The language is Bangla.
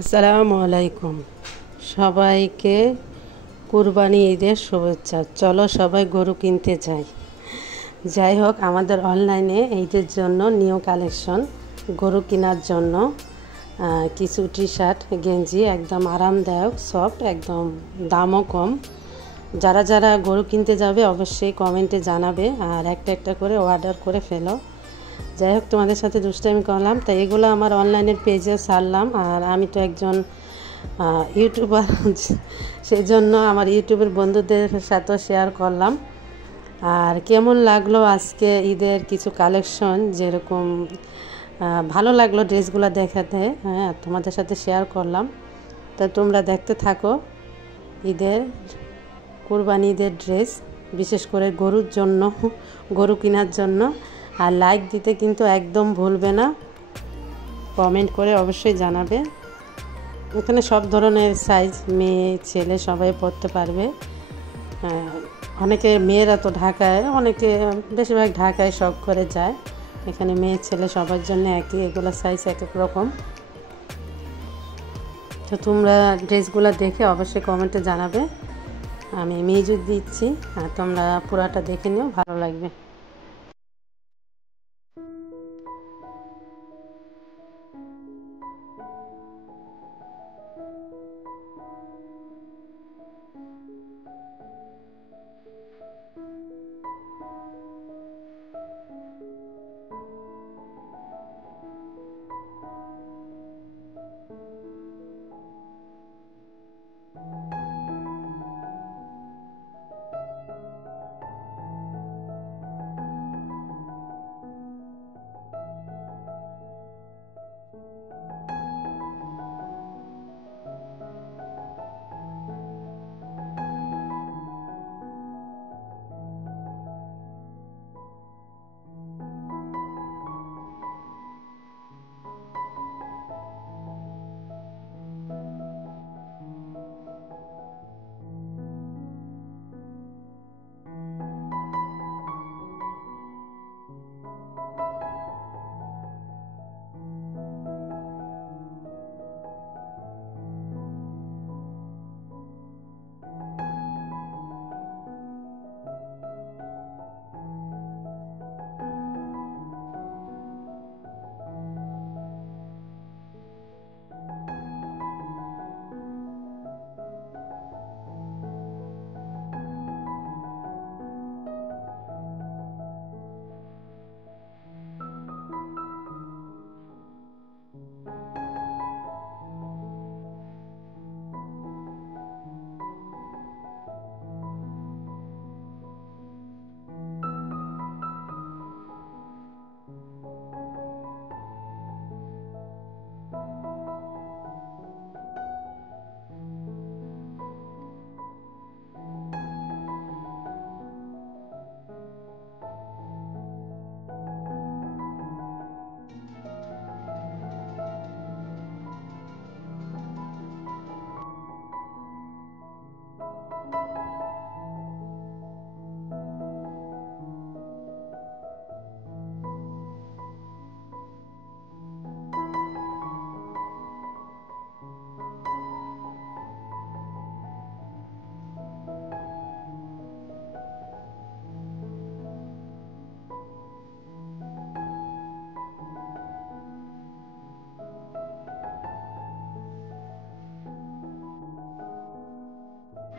আসসালামু আলাইকুম। সবাইকে কুরবানি ঈদের শুভেচ্ছা। চলো সবাই গরু কিনতে যাই। যাই হোক, আমাদের অনলাইনে ঈদের জন্য নিউ কালেকশন গরু কেনার জন্য কিছু টি শার্ট গেঞ্জি একদম আরামদায়ক, সফট, একদম দামও কম। যারা যারা গরু কিনতে যাবে অবশ্যই কমেন্টে জানাবে আর একটা একটা করে অর্ডার করে ফেলো। যাই হোক, তোমাদের সাথে দুষ্টামি করলাম, তাই এগুলো আমার অনলাইনের পেজে ছাড়লাম। আর আমি তো একজন ইউটিউবার, সেই জন্য আমার ইউটিউবের বন্ধুদের সাথেও শেয়ার করলাম। আর কেমন লাগলো আজকে ঈদের কিছু কালেকশন, যেরকম ভালো লাগলো ড্রেসগুলো দেখাতে, হ্যাঁ তোমাদের সাথে শেয়ার করলাম। তা তোমরা দেখতে থাকো ঈদের কুরবানি ঈদের ড্রেস, বিশেষ করে গরুর জন্য, গরু কেনার জন্য। আর লাইক দিতে কিন্তু একদম ভুলবে না, কমেন্ট করে অবশ্যই জানাবে। এখানে সব ধরনের সাইজ, মেয়ে ছেলে সবাই পরতে পারবে। অনেকে মেয়েরা তো ঢাকায়, অনেকে বেশিরভাগ ঢাকায় শখ করে যায়। এখানে মেয়ে ছেলে সবার জন্য একই, এগুলো সাইজ এক এক রকম। তো তোমরা ড্রেসগুলো দেখে অবশ্যই কমেন্টে জানাবে। আমি মিউজিক দিচ্ছি আর তোমরা পুরাটা দেখে নিও, ভালো লাগবে।